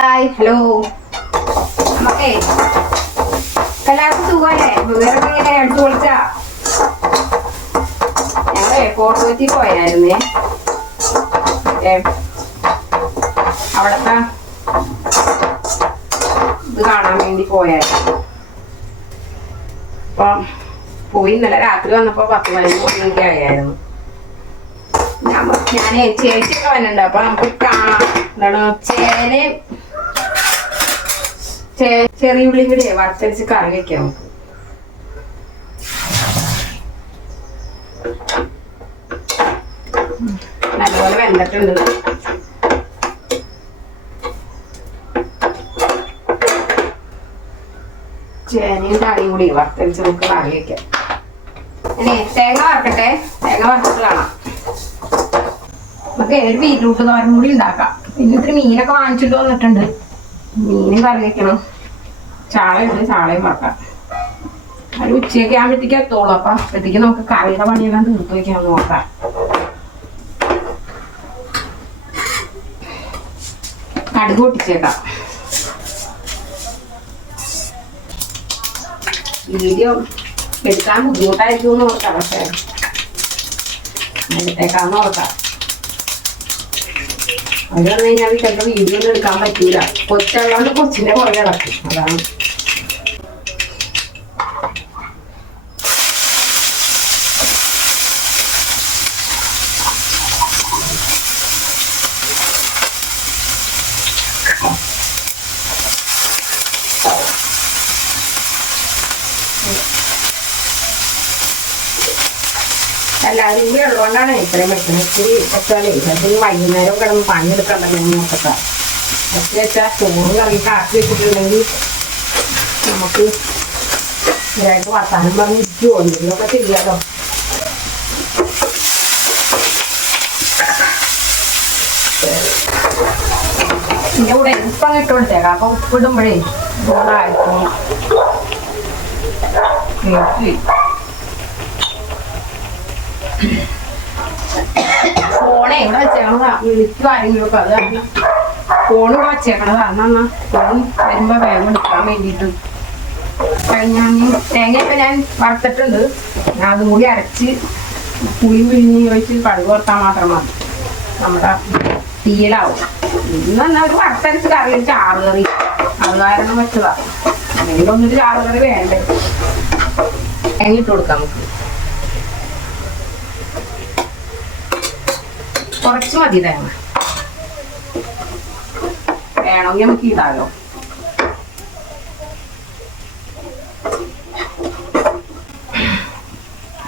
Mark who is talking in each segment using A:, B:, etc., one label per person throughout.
A: Hi hello നമുക്കേ എല്ലാവർക്കും സുഖമല്ലേ? വേറെ ഇങ്ങനെ അടിച്ചു പൊളിച്ചാ. ഞങ്ങളെ ഫോട്ടോറ്റി പോയായിരുന്നേ. ഏ, അവിടത്തെ. ഇത് കാണാൻ വേണ്ടി പോയായിരുന്നു. അപ്പം പോയി ഇന്നലെ രാത്രി വന്നപ്പോൾ പത്ത് മണിക്ക് മണിയൊക്കെ ആയായിരുന്നു. നമ്മ- ഞാനേ ചേച്ചിയൊക്കെ വന്നിട്ടുണ്ട്. അപ്പൊ നമുക്ക് കാണാം. എന്താണ്? ചേനയും ചെറിയ ഉള്ളി കൂടി വറുത്തരച്ച് കറി വെക്കാം നമുക്ക്. നല്ലപോലെ വെന്തിട്ടുണ്ട്. ചേനയും താളിയും കൂടി വറുത്തരച്ച് നമുക്ക് കറി വെക്കാം. ഇനി തേങ്ങ വറക്കട്ടെ? തേങ്ങ വറുത്തിട്ട് കാണാം. നമുക്ക് ഒരു ബീറ്റ്റൂട്ട് തോരം കൂടി ഉണ്ടാക്കാം. പിന്നെ ഇത്തിരി മീനൊക്കെ വാങ്ങിച്ചിട്ട് വന്നിട്ടുണ്ട്. മീനും കറി വെക്കണം. ചാളയുണ്ട് ചാളയും വറക്കാം അത് ഉച്ചയൊക്കെ ആകുമ്പോഴത്തേക്ക് എത്തോളൂ അപ്പൊ അപ്പോഴത്തേക്ക് നമുക്ക് കറിയുടെ പണിയെല്ലാം തീർത്ത് വെക്കാൻ നോക്കാം. കടുക് പൊട്ടിച്ചേക്കാം. വീഡിയോ എടുക്കാൻ ബുദ്ധിമുട്ടായിരിക്കും എന്ന് ഓർക്കാം. പക്ഷേ എടുത്തേക്കാന്ന് ഓർക്കാം. അത് വന്നു കഴിഞ്ഞാൽ ചിലപ്പോൾ വീഡിയോ ഒന്നും എടുക്കാൻ പറ്റൂല. കൊച്ചുള്ളതുകൊണ്ട് കൊച്ചിന്റെ പുറകെ കിടക്കും അതാണ് എല്ലാവരും കൂടി ഉള്ളതുകൊണ്ടാണ് ഇത്രയും വെക്കുന്നത് ഇത്തിരി വെച്ചാലേ ചിലപ്പോൾ വൈകുന്നേരം കിടന്ന് പണിയെടുക്കണ്ടല്ലോ നോക്കട്ടെ. ഒക്കെ വെച്ചാൽ ചോറ് കറി കാക്കി വെച്ചിട്ടുണ്ടെങ്കിൽ നമുക്ക് ഇതായിട്ട് വർത്താനം പറഞ്ഞ് ഇരിക്കുമോ എന്തെങ്കിലുമൊക്കെ ചെയ്യാലോ. ഇതിന്റെ കൂടെ ഉപ്പം ഇട്ട് കൊടുത്തേക്കാം അപ്പൊ ഉപ്പിടുമ്പോഴേ ഇതുകൊണ്ടായിരിക്കും കേക്ക് ഫോണേ ഇവിടെ വെച്ചേക്കണതാ വിളിച്ചു ആരെങ്കിലുമൊക്കെ അത് കാരണം ഫോൺ ഇവിടെ വെച്ചേക്കണതാ. എന്നാ ഫോൺ വരുമ്പോ വേഗം എടുക്കാൻ വേണ്ടിയിട്ട് ഞാൻ തേങ്ങ ഇപ്പൊ ഞാൻ വറുത്തിട്ടുണ്ട്. ഞാൻ അതും കൂടി അരച്ച് പുളി പിഴിഞ്ഞ് വെച്ച് കടുക് വറുത്താൽ മാത്രം മതി. നമ്മുടെ തീയിലാവും. ഇന്ന് എന്നാ ഒരു വറുത്തരച്ച് കറി ചാറ് കറി. അത് കാരണം വെച്ചതാ. എന്തെങ്കിലും ഒന്നൊരു ചാറ് കറി വേണ്ടേ? തേങ്ങ ഇട്ട് കൊടുക്കാം നമുക്ക്. കുറച്ച് മതി തേങ്ങ വേണമെങ്കിൽ നമുക്ക് ഇതാകോ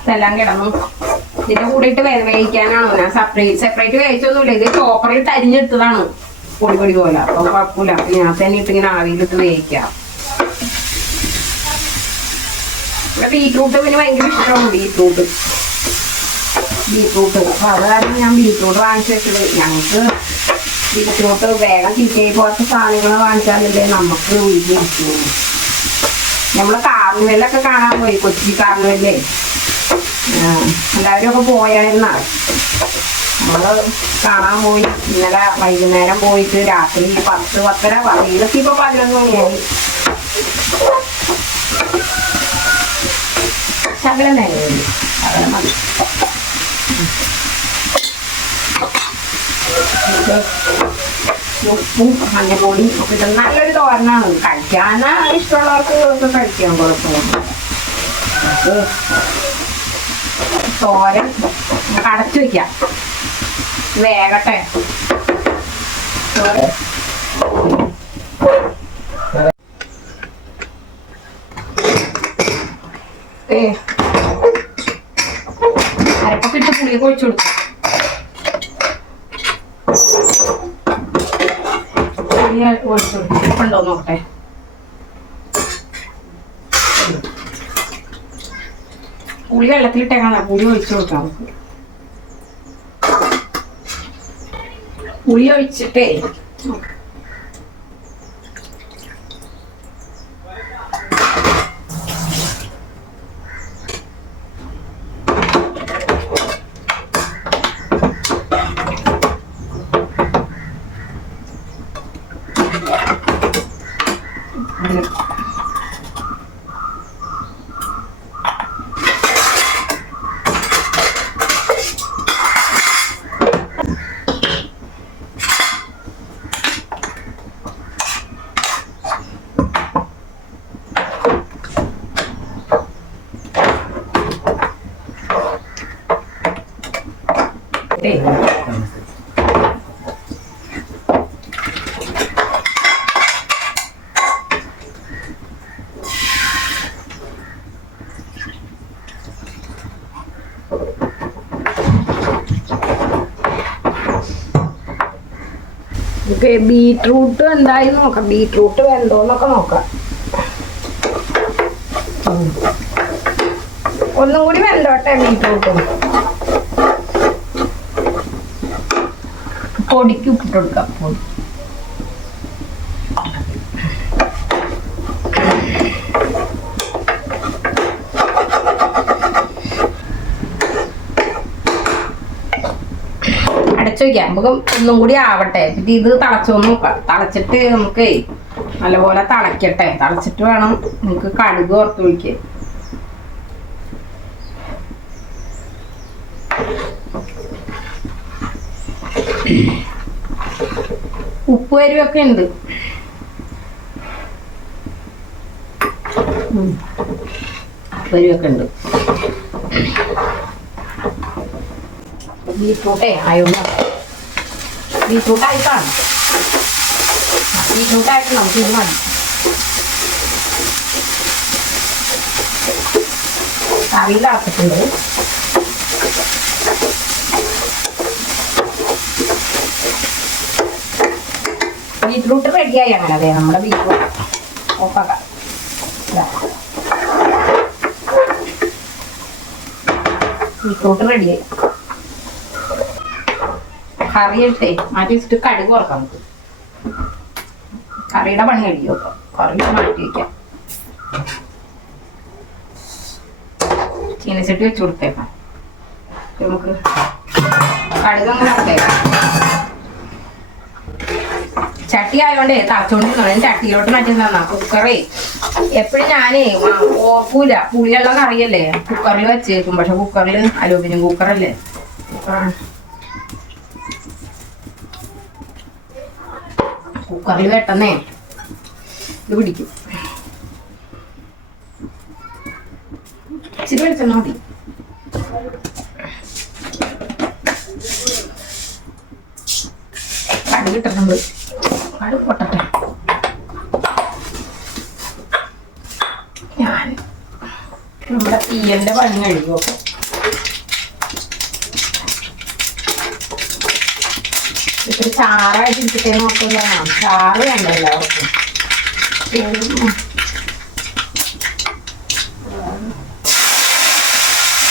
A: ഇതെല്ലാം കിടന്നു. ഇതിന്റെ കൂടെ ഇട്ട് വേവിക്കാനാണ്? ഞാൻ സെപ്പറേറ്റ് സെപ്പറേറ്റ് വേവിച്ചൊന്നുമില്ല. ഇത് ചോപ്പറിൽ തരിഞ്ഞെടുത്തതാണ്. പൊടി പൊടി പോലെ. അപ്പൊ കുഴപ്പമില്ല. അപ്പൊ ഞാൻ തന്നെ ഇട്ട് ഇങ്ങനെ ആവിയിലിട്ട് വേവിക്കാം. ബീറ്റ്റൂട്ട് പിന്നെ ഭയങ്കര ഇഷ്ടമാണ് ബീറ്റ്റൂട്ട് ബീറ്റ്റൂട്ട് അപ്പൊ അത് കാരണം ഞാൻ ബീറ്റ്റൂട്ട് വാങ്ങിച്ചു വെച്ചത് ഞങ്ങൾക്ക് ബീറ്റ്റൂട്ട് വേഗം ചീത്തയായി പോലത്തെ സാധനങ്ങൾ വാങ്ങിച്ചാലല്ലേ നമുക്ക് വീട്ടിലിരിക്കുള്ളൂ നമ്മൾ കാർണിവലൊക്കെ കാണാൻ പോയി. കൊച്ചി കാർണിവല്ലേ. എല്ലാവരും ഒക്കെ നമ്മൾ കാണാൻ പോയി. ഇന്നലെ വൈകുന്നേരം പോയിട്ട് രാത്രി പത്ത് പത്തര വീടൊക്കെ ഇപ്പൊ പതിനൊന്ന് മണിയായി. ശകലം നേരം ശകലം മതി. ഉപ്പും മഞ്ഞപ്പൊടി ഒക്കെ ഇട്ട് നല്ലൊരു തോരനാണ്. കഴിക്കാൻ ഇഷ്ടമുള്ളവർക്ക് ഒക്കെ കഴിക്കാൻ കുഴപ്പമൊന്നും തോരൻ അടച്ചു വെക്കാം. വേഗട്ടെ. തോരൻ. ഏ പുളിയൊക്കെ ഒഴിച്ചു കൊടുക്കാം. പുളി ഒഴിച്ചു കൊടുക്കാം. നോക്കട്ടെ? പുളി വെള്ളത്തിലിട്ടേക്കാണ് പുളി ഒഴിച്ചു കൊടുക്കാം നമുക്ക്. പുളി ഒഴിച്ചിട്ടേ 对。ഓക്കെ ബീട്രൂട്ട് എന്തായി നോക്കാം. ബീട്രൂട്ട് വെന്തോന്നൊക്കെ നോക്കാം. ഒന്നും കൂടി വെന്തോട്ടെ ബീട്രൂട്ടും? പൊടിക്ക് ഉപ്പിട്ട് കൊടുക്കാം പൊടി. അടച്ചു വയ്ക്കാം നമുക്ക് ഒന്നും കൂടി ആവട്ടെ. എന്നിട്ട് ഇത് തിളച്ചു നോക്കാം തിളച്ചിട്ട് നമുക്ക് നല്ലപോലെ തിളയ്ക്കട്ടെ തിളച്ചിട്ട് വേണം നമുക്ക് കടുക് ഓർത്ത് ഒഴിക്കാൻ. ഉപ്പ് വരുവൊക്കെ ഉണ്ട്. വരുവൊക്കെ ഉണ്ട്. ബീട്രൂട്ടേ ആയോണ്ട്. ബീട്രൂട്ട് ആയിട്ട് നമുക്ക് ഇത് മതി കറിയിലാക്കിയിട്ടുണ്ട് ബീട്രൂട്ട് റെഡിയായി അങ്ങനെ അതെ കറി എടുത്തേ മാറ്റി വെച്ചിട്ട് കടുക് കുറക്കാം നമുക്ക് കറിയുടെ പണി കഴിയോ കറി മാറ്റി വെക്കാം. ചീനച്ചട്ടി വെച്ച് കൊടുത്തേക്കാം. നമുക്ക് കടുക് ഇട്ടേക്കാം ചട്ടി ആയതുകൊണ്ടേ തളച്ചോണ്ടിരിക്കണം. ചട്ടിയിലോട്ട് മാറ്റി തന്നാ കുക്കറേ. എപ്പോഴും ഞാനേ ഓർക്കൂല. പുളിയുള്ള കറിയല്ലേ? കുക്കറിൽ വെച്ചേക്കും. പക്ഷെ കുക്കറിൽ അലൂമിനിയം കുക്കറല്ലേ? കുക്കറിൽ വെട്ടന്നേ ഇത് പിടിക്കും. ഇച്ചിരി വെളിച്ചെണ്ണ മതി. കടുക് ഇട്ടിട്ടുണ്ട് കടു പൊട്ടട്ടെ. ഞാൻ നമ്മുടെ തീയന്റെ പണി കഴിയും ഇത്തിരി ചാറായിട്ട് ഇരിക്കട്ടെ നോക്കില്ല ചാറ് വേണ്ട എല്ലാവർക്കും.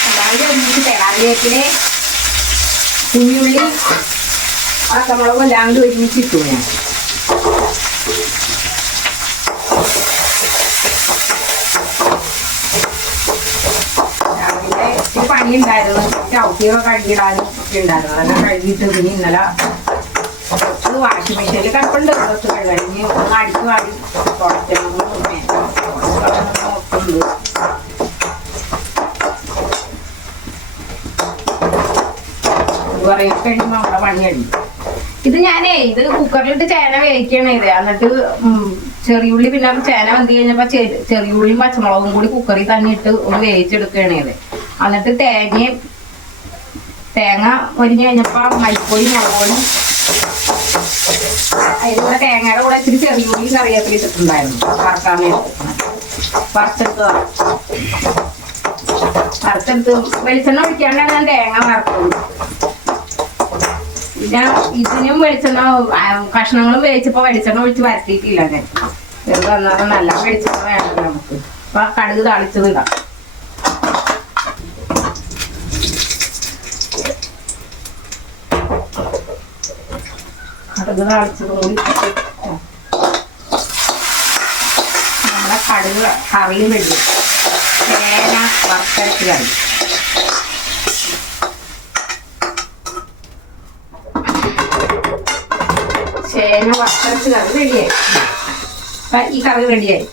A: അതായത് കറിവേപ്പിലെ കുഞ്ഞുള്ളി പച്ചമുളകും എല്ലാം കൂടി ഒരുമിച്ച് ഞാൻ. രാവിലെ ഇച്ചിരി പണിയുണ്ടായിരുന്നു. ചവിട്ടിയൊക്കെ കഴുകിയിടാനും ഒക്കെ ഉണ്ടായിരുന്നു. അതെല്ലാം കഴുകിയിട്ട് പിന്നെ ഇന്നലെ അത് വാഷിംഗ് മെഷീനിൽ കിടപ്പുണ്ട്. കുറച്ച് കഴിഞ്ഞ് ഒന്ന് അടിച്ചു വാടി ഇത് ഞാനേ ഇത് കുക്കറിലിട്ട് ചേന വേവിക്കണേ ഇത്. എന്നിട്ട് ചെറിയുള്ളി പിന്നെ ചേന വന്തി കഴിഞ്ഞപ്പോ ചെ- ചെറിയുള്ളിയും പച്ചമുളകും കൂടി കുക്കറിൽ തന്നെ ഇട്ട് ഒന്ന് വേവിച്ചെടുക്കണേ ഇത്. എന്നിട്ട് തേങ്ങയും തേങ്ങ ഒരിഞ്ഞ് കഴിഞ്ഞപ്പോ മരിപ്പൊടി മുളകുപൊടി അതിന്റെ കൂടെ തേങ്ങയുടെ കൂടെ ഇച്ചിരി ചെറിയുള്ളി കറിവേപ്പില ഇട്ടിട്ടുണ്ടായിരുന്നു. വറക്കാൻ വേണ്ടി വറുത്തെടുത്ത് വെളിച്ചെണ്ണ ഒഴിക്കാണ്ടാണ് ഞാൻ തേങ്ങ വറുത്തത്. ഇതിനും വെളിച്ചെണ്ണ കഷ്ണങ്ങളും വേവിച്ചപ്പോ വെളിച്ചെണ്ണ ഒഴിച്ച് വരട്ടിയിട്ടില്ല ഞാൻ. വെറുതെ നല്ല വെളിച്ചെണ്ണ വേണം നമുക്ക്. അപ്പൊ കടുക് തളിച്ചത് ഇടാം കടുക് താളിച്ചത് കൂടി നമ്മളെ കടുക് കറിയും വെള്ളി. തേങ്ങ വറുത്തരച്ച് കറി. ചേന വറുത്തരച്ച് കറി വെള്ളിയായി. ഈ കറി റെഡിയായി